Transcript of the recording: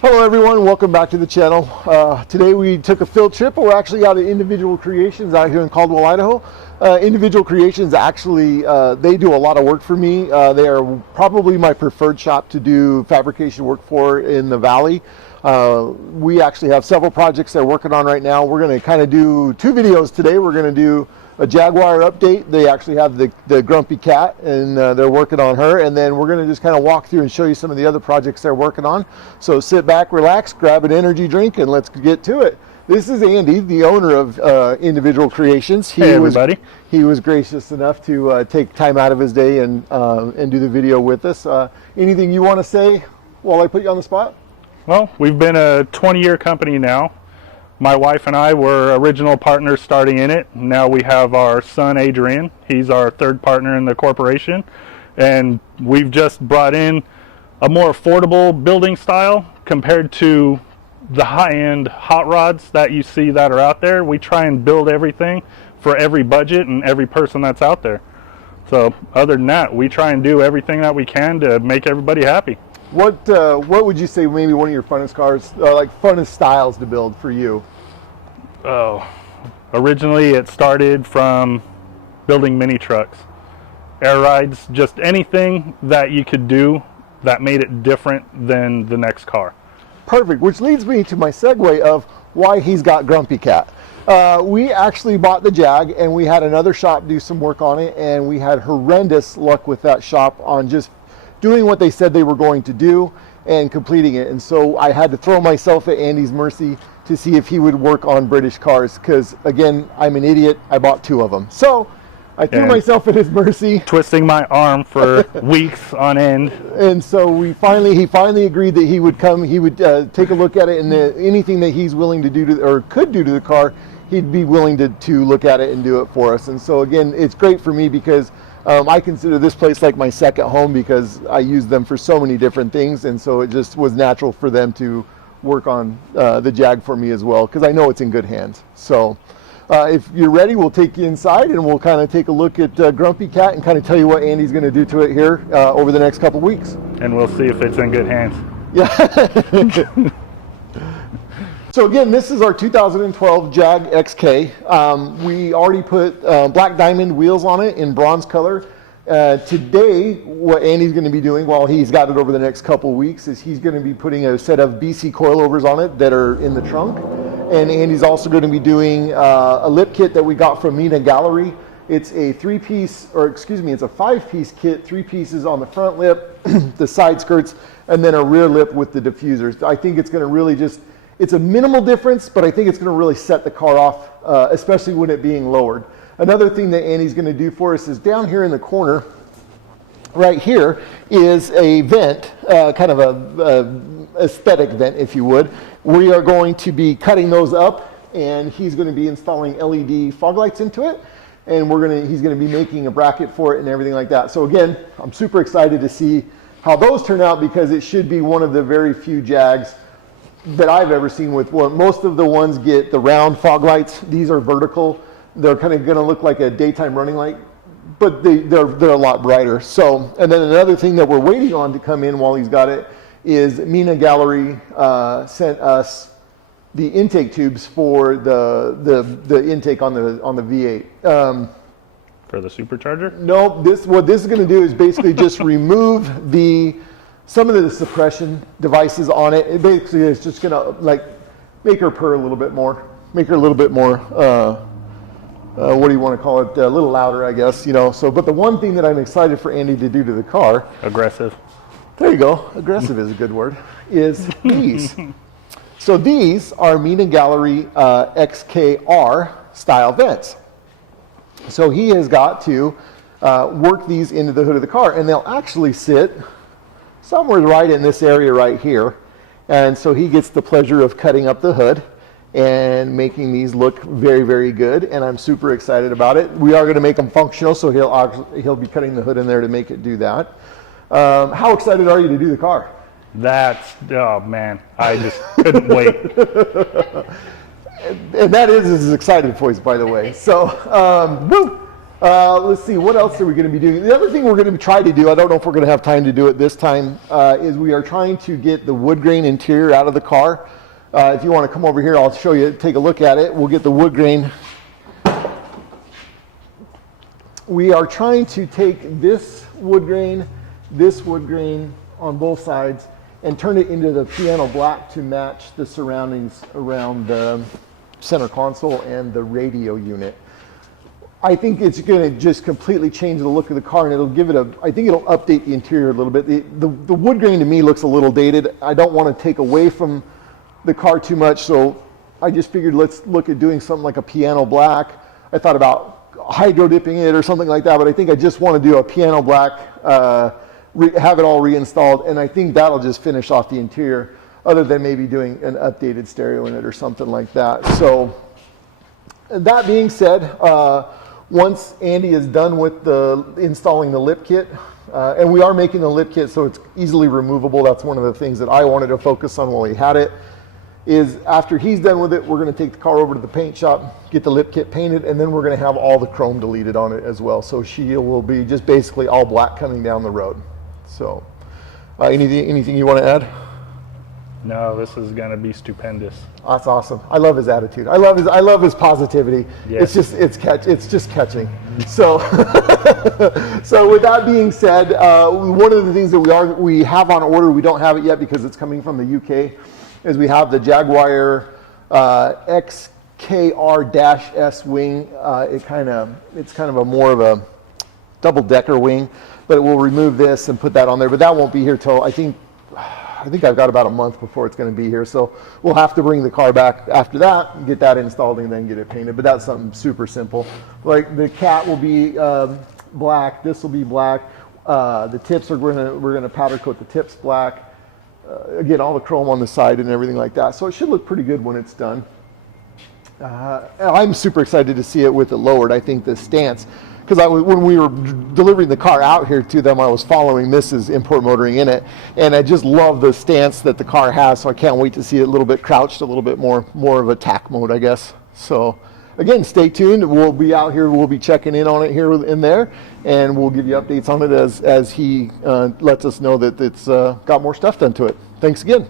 Hello everyone, welcome back to the channel. Today we took a field trip. We're actually out at Individual Creations out here in Caldwell, Idaho. Individual Creations actually, they do a lot of work for me. They are probably my preferred shop to do fabrication work for in the Valley. We actually have several projects they're working on right now. We're going to kind of do two videos today. We're going to do a Jaguar update. They actually have the Grumpy Cat, and they're working on her, and then we're going to just kind of walk through and show you some of the other projects they're working on. So sit back, relax, grab an energy drink, and let's get to it. This is Andy, the owner of Individual Creations. Hey everybody. He was gracious enough to take time out of his day and do the video with us. Anything you want to say while I put you on the spot? Well, we've been a 20-year company now. My wife and I were original partners starting in it. Now we have our son Adrian. He's our third partner in the corporation, and we've just brought in a more affordable building style compared to the high-end hot rods that you see that are out there. We try and build everything for every budget and every person that's out there. So other than that, we try and do everything that we can to make everybody happy. What would you say maybe one of your funnest cars, like funnest styles to build for you? Oh, originally it started from building mini trucks, air rides, just anything that you could do that made it different than the next car. Perfect, which leads me to my segue of why he's got Grumpy Cat. We actually bought the Jag, and we had another shop do some work on it, and we had horrendous luck with that shop on just doing what they said they were going to do and completing it. And so I had to throw myself at Andy's mercy to see if he would work on British cars, because again, I'm an idiot. I bought two of them. So I threw myself at his mercy. Twisting my arm for weeks on end. And so he finally agreed that he would come, he would take a look at it, and anything that he's willing to do to, or could do to the car, he'd be willing to look at it and do it for us. And so again, it's great for me because I consider this place like my second home, because I use them for so many different things, and so it just was natural for them to work on the Jag for me as well, because I know it's in good hands. So if you're ready, we'll take you inside and we'll kind of take a look at Grumpy Cat and kind of tell you what Andy's going to do to it here over the next couple weeks. And we'll see if it's in good hands. Yeah. So again, this is our 2012 Jag XK. We already put black diamond wheels on it in bronze color. Today, what Andy's going to be doing while he's got it over the next couple weeks is he's going to be putting a set of BC coilovers on it that are in the trunk. And Andy's also going to be doing a lip kit that we got from Mina Gallery. It's a it's a 5-piece kit, 3 pieces on the front lip, the side skirts, and then a rear lip with the diffusers. I think it's going to really it's a minimal difference, but I think it's going to really set the car off, especially when it being lowered. Another thing that Andy's going to do for us is down here in the corner, right here, is a vent, kind of a aesthetic vent, if you would. We are going to be cutting those up, and he's going to be installing LED fog lights into it, and he's going to be making a bracket for it and everything like that. So again, I'm super excited to see how those turn out, because it should be one of the very few Jags that I've ever seen with one. Most of the ones get the round fog lights. These are vertical. They're kind of going to look like a daytime running light, but they're a lot brighter. So, and then another thing that we're waiting on to come in while he's got it is Mina Gallery sent us the intake tubes for the intake on the V8. For the supercharger? No, what this is going to do is basically just remove some of the suppression devices on it. It basically is just going to like make her purr a little bit more, make her a little bit more, what do you want to call it, a little louder, I guess, you know. So, but the one thing that I'm excited for Andy to do to the car, aggressive. There you go, aggressive is a good word, is these. So these are Mina Gallery XKR style vents. So he has got to work these into the hood of the car, and they'll actually sit somewhere right in this area right here. And so he gets the pleasure of cutting up the hood and making these look very, very good, and I'm super excited about it. We are going to make them functional, so he'll be cutting the hood in there to make it do that. How excited are you to do the car? Oh man, I just couldn't wait. And that is his excited voice, by the way. So, woo! Let's see, what else are we going to be doing? The other thing we're going to try to do, I don't know if we're going to have time to do it this time, is we are trying to get the wood grain interior out of the car. If you want to come over here, I'll show you, take a look at it. We'll get the wood grain. We are trying to take this wood grain on both sides and turn it into the piano black to match the surroundings around the center console and the radio unit. I think it's going to just completely change the look of the car, and it'll give it I think it'll update the interior a little bit. The wood grain to me looks a little dated. I don't want to take away from the car too much, so I just figured let's look at doing something like a piano black. I thought about hydro dipping it or something like that, but I think I just want to do a piano black, have it all reinstalled, and I think that'll just finish off the interior, other than maybe doing an updated stereo in it or something like that. So that being said, once Andy is done with installing the lip kit, and we are making the lip kit so it's easily removable. That's one of the things that I wanted to focus on while he had it, is after he's done with it, we're going to take the car over to the paint shop, get the lip kit painted, and then we're going to have all the chrome deleted on it as well. So she will be just basically all black coming down the road. So anything you want to add? No, this is going to be stupendous. That's awesome. I love his attitude. I love his positivity. Yes. It's just catching. So so with that being said, one of the things that we have on order, we don't have it yet because it's coming from the UK, is we have the Jaguar XK-S wing. It's kind of a more of a double-decker wing, but we'll remove this and put that on there. But that won't be here till I think I've got about a month before it's going to be here. So we'll have to bring the car back after that, get that installed, and then get it painted. But that's something super simple. Like the cat will be black. This will be black. The tips we're gonna powder coat the tips black. Again, all the chrome on the side and everything like that. So it should look pretty good when it's done. I'm super excited to see it with it lowered. I think the stance, because when we were delivering the car out here to them, I was following Mrs. Import Motoring in it, and I just love the stance that the car has. So I can't wait to see it a little bit crouched, a little bit more of a tack mode, I guess. So again, stay tuned. We'll be out here. We'll be checking in on it here and there, and we'll give you updates on it as he lets us know that it's got more stuff done to it. Thanks again.